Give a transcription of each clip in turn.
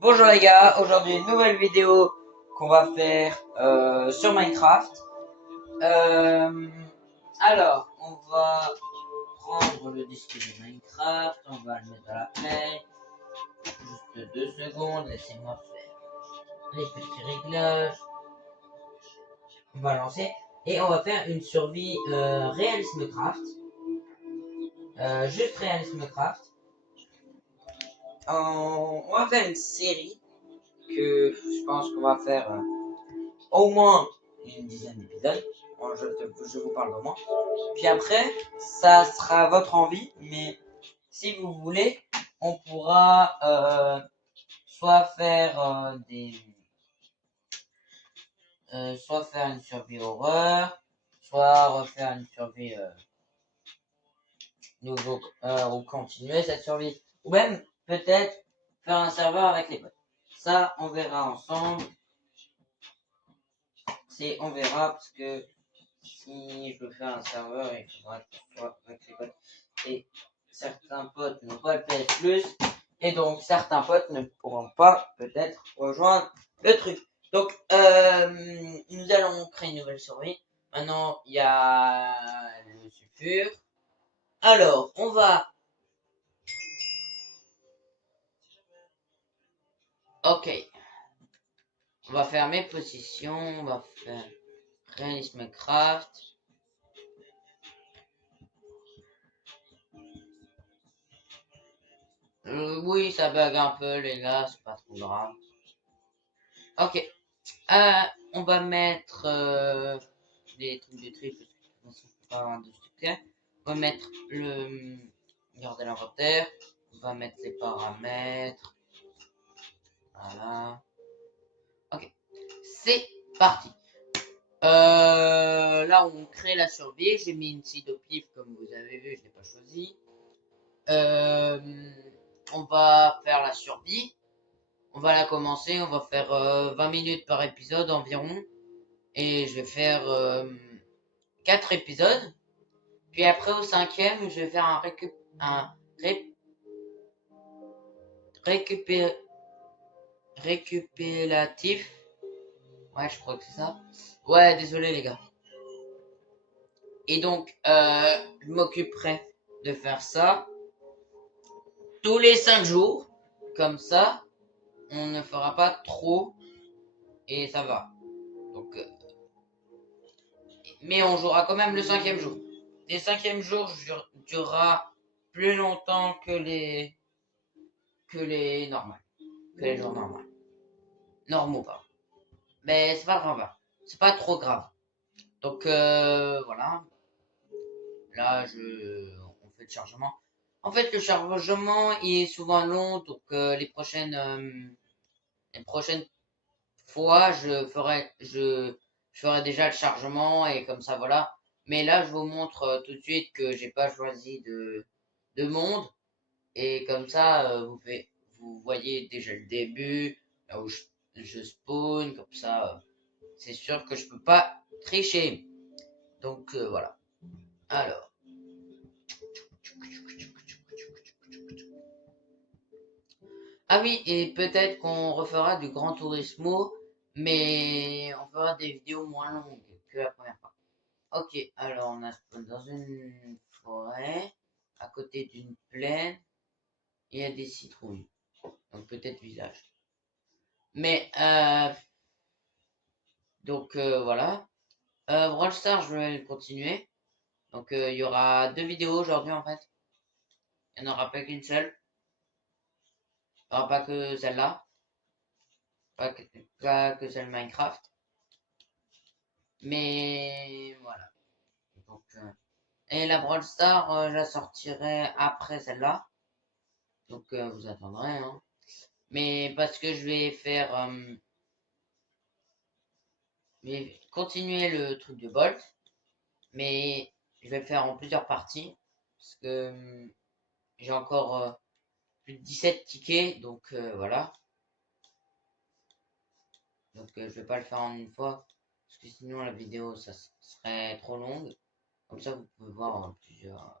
Bonjour les gars, aujourd'hui une nouvelle vidéo qu'on va faire sur Minecraft. Euh, alors, on va prendre le disque de Minecraft, on va le mettre à la play. Juste 2 secondes, laissez-moi faire les petits réglages. On va lancer et on va faire une survie réalisme craft. Juste réalisme craft. On va faire une série que je pense qu'on va faire au moins une dizaine d'épisodes. Je vous parle de moi. Puis après, ça sera votre envie, mais si vous voulez, on pourra soit faire soit faire une survie horreur, soit refaire une survie nouveau ou continuer cette survie, ou même peut-être faire un serveur avec les potes. Ça, on verra ensemble. On verra parce que si je veux faire un serveur, il faudra que ce soit avec les potes. Et certains potes n'ont pas le PS Plus. Et donc, certains potes ne pourront pas peut-être rejoindre le truc. Donc, nous allons créer une nouvelle survie. Maintenant, il y a le sulfure. Alors, on va... Ok. On va faire mes positions. On va faire réalisme craft. Oui, ça bug un peu, les gars. C'est pas trop grave. Ok. On va mettre des trucs de tri parce que de toute façon, on peut pas avoir de succès. On va mettre le garder l'inventaire. On va mettre les paramètres. Voilà. Ok. C'est parti. Là, on crée la survie. J'ai mis une seed au pif, comme vous avez vu, je l'ai pas choisi. Euh, on va faire la survie. On va la commencer. On va faire 20 minutes par épisode environ. Et je vais faire 4 épisodes. Puis après, au cinquième, je vais faire un récupé- récupératif. Ouais, je crois que c'est ça. Ouais, désolé les gars. Et donc, je m'occuperai de faire ça tous les 5 jours. Comme ça, on ne fera pas trop et ça va. Donc, mais on jouera quand même le cinquième jour. Les cinquièmes jours durera plus longtemps que les normales, que les jours normaux. Normaux, pardon. Mais c'est pas grave. C'est pas trop grave. Donc voilà. Là, on fait le chargement. En fait, le chargement il est souvent long, donc les prochaines fois, je ferai déjà le chargement et comme ça, voilà. Mais là, je vous montre tout de suite que j'ai pas choisi de monde et comme ça, vous voyez déjà le début, là où je spawn, comme ça, c'est sûr que je peux pas tricher. Donc voilà. Alors. Ah oui, et peut-être qu'on refera du Grand Turismo, mais on fera des vidéos moins longues que la première fois. Ok, alors on a spawn dans une forêt, à côté d'une plaine, il y a des citrouilles. Donc peut-être visage. Mais donc voilà. Brawl Stars, je vais le continuer. Donc il y aura 2 vidéos aujourd'hui en fait. Il n'y en aura pas qu'une seule. Il n'y aura pas que celle-là. Pas que celle Minecraft. Mais voilà. Donc, et la Brawl Star, je la sortirai après celle-là. Donc vous attendrez. Hein. Mais parce que je vais continuer le truc de Bolt. Mais je vais le faire en plusieurs parties. Parce que j'ai encore plus de 17 tickets. Donc voilà. Donc je vais pas le faire en une fois. Parce que sinon la vidéo ça serait trop longue. Comme ça vous pouvez voir plusieurs.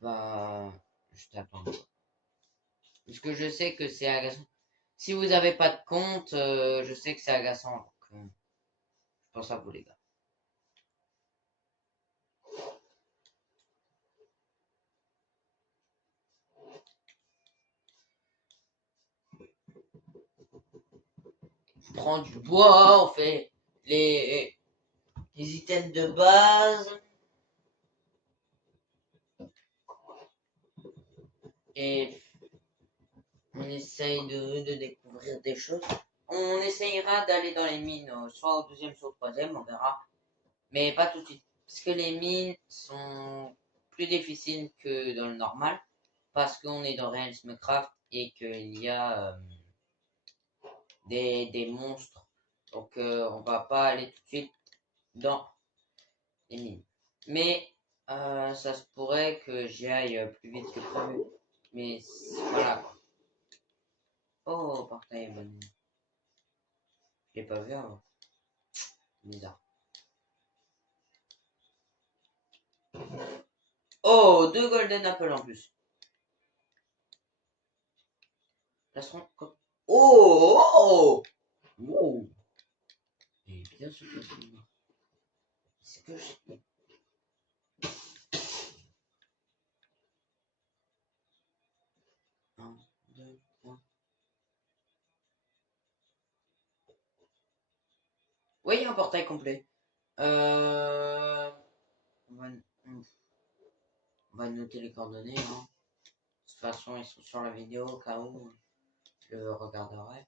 Bah, juste attendre. Parce que je sais que c'est agaçant. Si vous n'avez pas de compte, je sais que c'est agaçant. Donc, je pense à vous, les gars. On prend du bois, on fait les items de base. Et on essaye de découvrir des choses. On essayera d'aller dans les mines, soit au deuxième, soit au troisième, on verra. Mais pas tout de suite. Parce que les mines sont plus difficiles que dans le normal. Parce qu'on est dans Realism Craft et qu'il y a des monstres. Donc on va pas aller tout de suite dans les mines. Mais ça se pourrait que j'y aille plus vite que prévu. Mais voilà quoi. Oh, portail est bon. Je l'ai pas vu avant. Bizarre. Oh, 2 golden apples en plus. Oh, oh, oh. Il est bien ce poisson. C'est que je... Un, deux, trois. Oui, il y a un portail complet. On va, on va noter les coordonnées. Hein. De toute façon, ils sont sur la vidéo au cas où je le regarderai.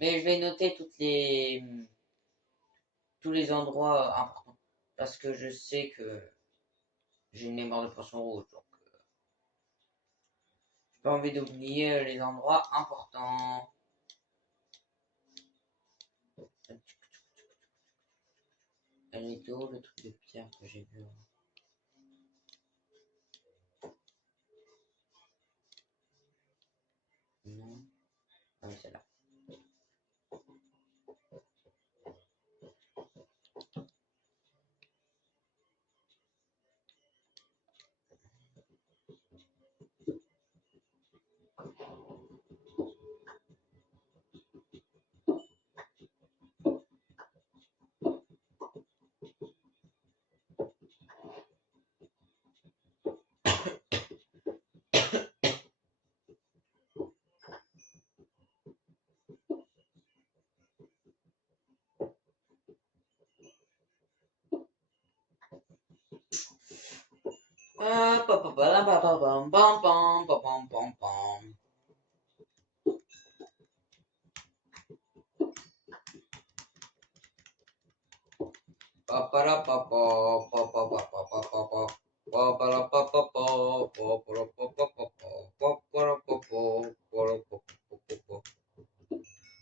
Mais je vais noter tous les endroits importants. Parce que je sais que j'ai une mémoire de poisson rouge. Donc, j'ai pas envie d'oublier les endroits importants. Elle est où le truc de pierre que j'ai vu? Non. Ah oui, c'est là.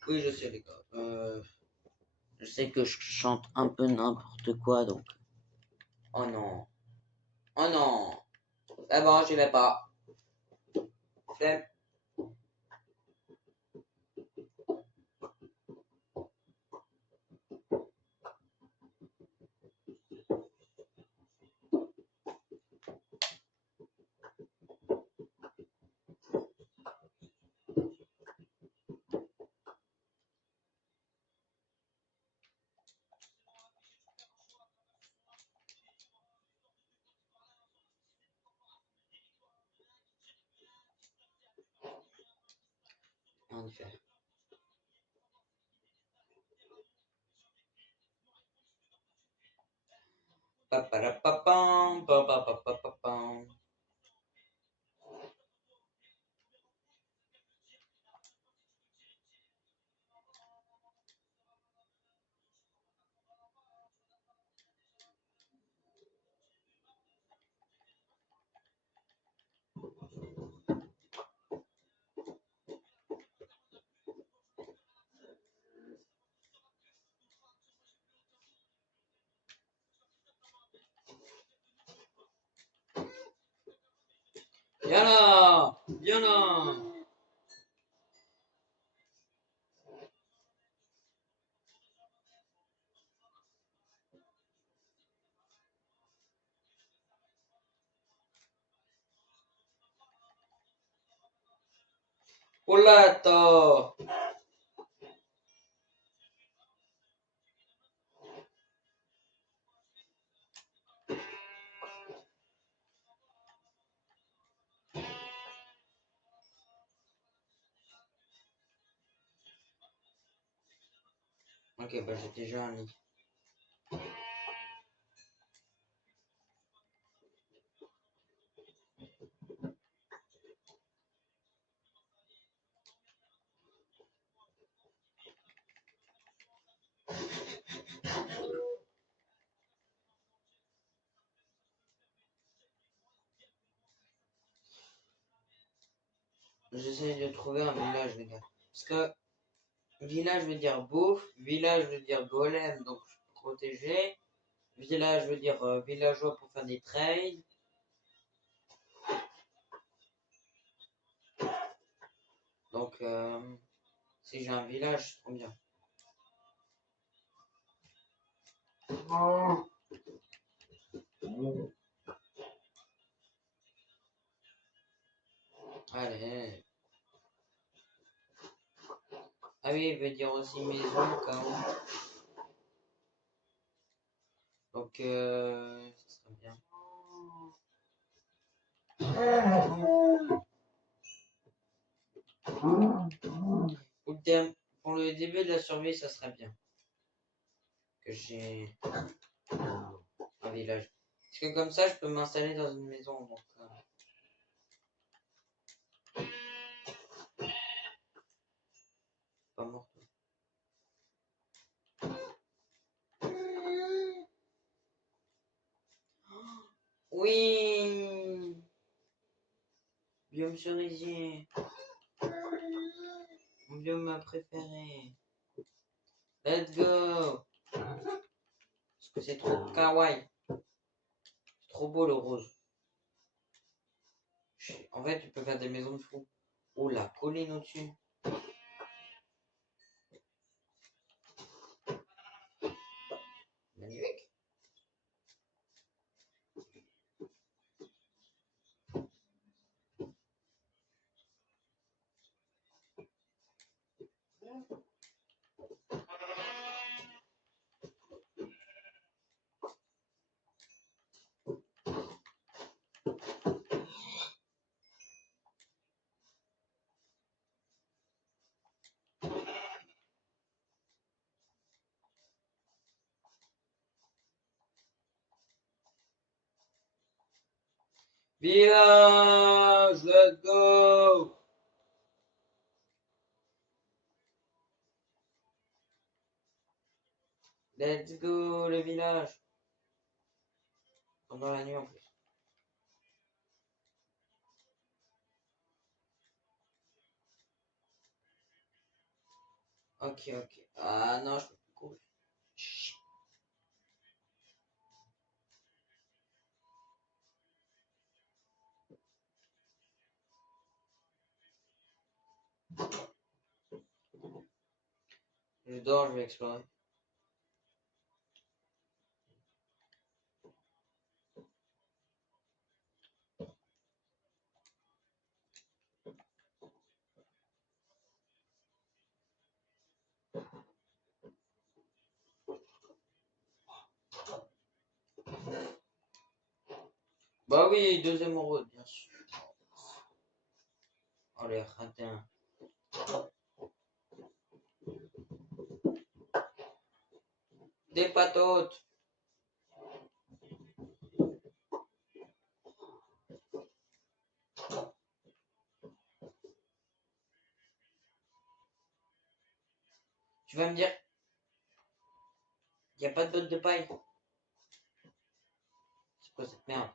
Oui, je sais les gars. Je sais que je chante un peu n'importe quoi donc. Oh non. Oh non. C'est bon, j'y vais pas. Flemme. En effet. Paparapapam, papapapapam. Viens là. Viens là. Oh là, attends. Ok, bah j'ai déjà un lit. J'essaie de trouver un village, les gars. Parce que village veut dire bouffe, village veut dire golem, donc protéger. Village veut dire villageois pour faire des trades. Donc, si j'ai un village, c'est trop bien. Allez. Ah oui, il veut dire aussi maison, quand même. Donc, ça serait bien. Pour le début de la survie, ça serait bien. Que j'ai un village. Parce que comme ça, je peux m'installer dans une maison. Donc, pas mort. Oui, biome cerisier. Mon biome préféré. Let's go. Parce que c'est trop kawaii. C'est trop beau le rose. En fait, tu peux faire des maisons de fous. Oh, la colline au-dessus. Magnifique. Village, let's go. Let's go, le village. Pendant la nuit en plus. Ok, ok. Ah non, je peux plus courir. Je dors, je vais explorer. Bah oui, 2 émeraudes, bien sûr. Oh les ratins. Des patotes. Tu vas me dire, y a pas de bottes de paille. C'est quoi cette merde?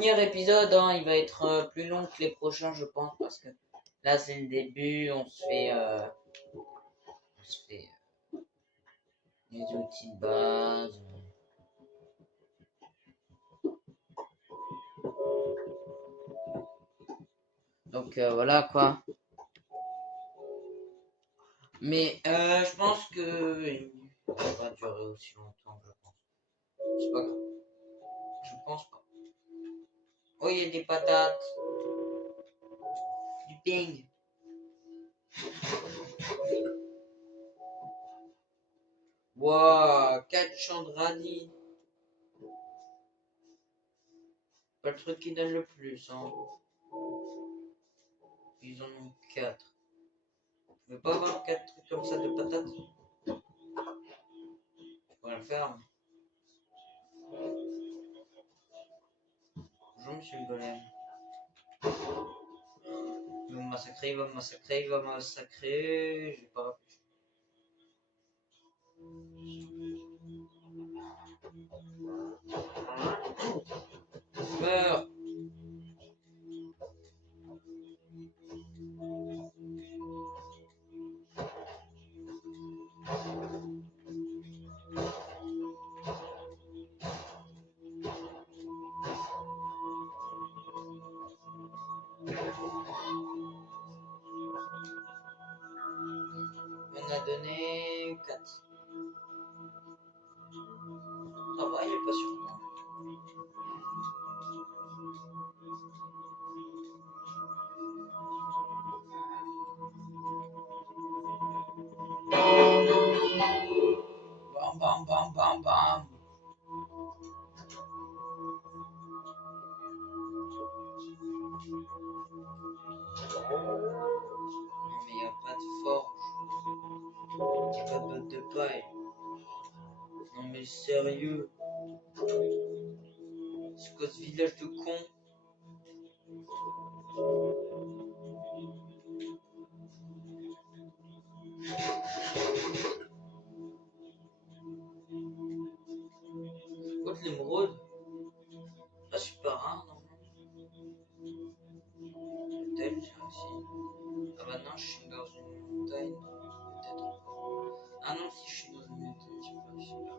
premier épisode, hein, il va être plus long que les prochains, je pense, parce que là c'est le début, on se fait les outils de base. Donc voilà quoi. Mais je pense que il va pas durer aussi longtemps, je pense. C'est pas grave. Je pense pas. Oh, il y a des patates. Du ping. Waouh, 4 champs de radis. Pas le truc qui donne le plus, hein. Ils en ont 4. On peut pas avoir 4 trucs comme ça de patates. Je pourrais le faire. Bonjour, monsieur le golem. Il va me massacrer, il va me massacrer, il va me massacrer. J'ai pas réfléchi. Meurs. On a donné 4. Ça va, il est pas surprenant. Bam bam bam bam bam. Non mais y a pas de forge. Y a pas de botte de paille. Non mais sérieux. C'est quoi ce village de cons? Quoi de l'émeraude? Pas super rare, non? Peut-être, j'ai aussi. Ah bah non, je suis dans une montagne. Peut-être. Ah non, si je suis dans une montagne, j'ai pas réussi là.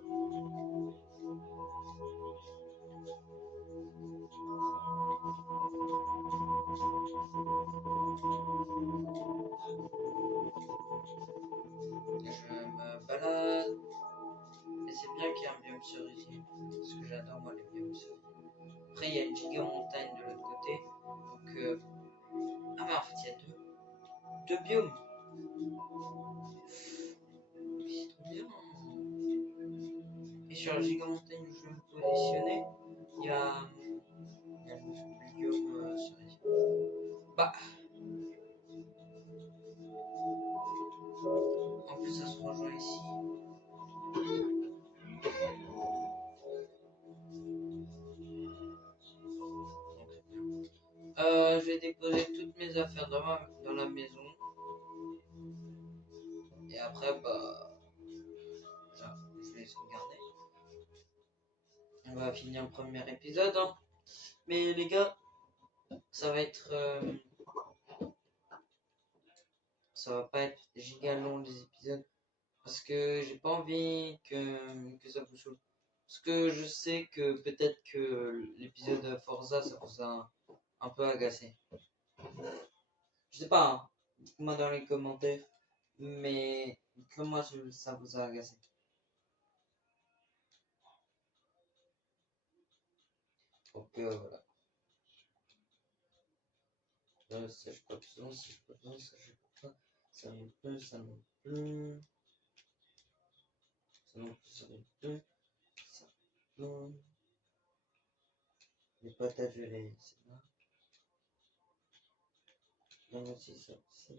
Je me balade. Et c'est bien qu'il y ait un biome cerisier. Parce que j'adore moi les biomes cerisiers. Après, il y a une giga montagne de l'autre côté. Donc, ah mais en fait, il y a deux biomes. C'est trop bien. Et sur la giga montagne où je vais me positionner, il y a le biome cerisier. Bah, en plus, ça se rejoint ici. Je vais déposer toutes mes affaires dans la maison. Et après, bah, je vais les sauvegarder. On va finir le premier épisode. Hein. Mais les gars, ça va être. Ça va pas être giga long les épisodes. Parce que j'ai pas envie que ça vous saoule. Parce que je sais que peut-être que l'épisode Forza, ça vous a un peu agacé. Je sais pas, hein. Dites-moi dans les commentaires. Mais dites-le moi si ça vous a agacé. Donc voilà. Ça j'ai pas besoin, ça j'ai pas besoin, ça j'ai pas. Ça non plus, ça non plus. Ça non plus, ça non plus. Ça non. Les patates, je les c'est là. Non aussi, ça aussi.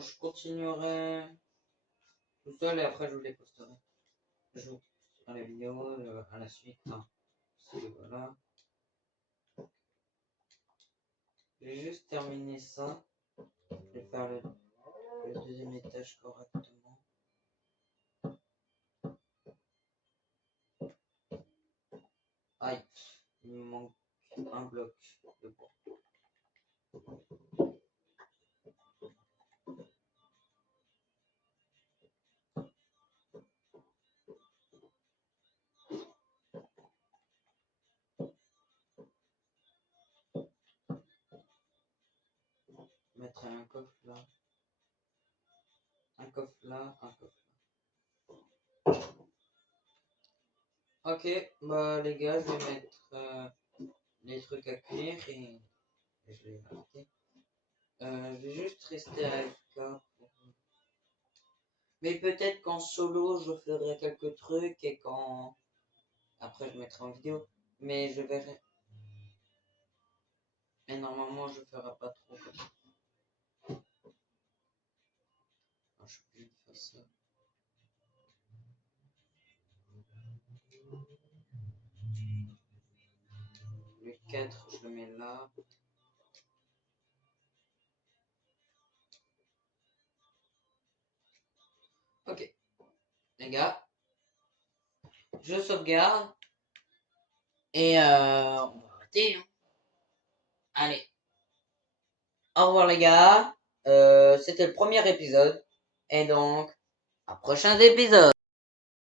je continuerai tout seul et après je vous les posterai. Je vous posterai les vidéos à la suite. Hein. Voilà. Je vais juste terminer ça. Je vais faire le deuxième étage correctement. Aïe, il me manque un bloc de bois. Mettre un coffre là. Un coffre là, un coffre là. Ok, bah les gars, je vais mettre les trucs à cuire et je vais arrêter. Je vais juste rester à FK. Mais peut-être qu'en solo, je ferai quelques trucs et quand... Après, je mettrai en vidéo. Mais je verrai. Mais normalement, je ferai pas trop comme ça. Ah, je suis obligé de faire ça. Le 4, je le mets là. Ok. Les gars, je sauvegarde. Et on va arrêter. Hein. Allez. Au revoir les gars. C'était le premier épisode. Et donc, à prochains épisodes.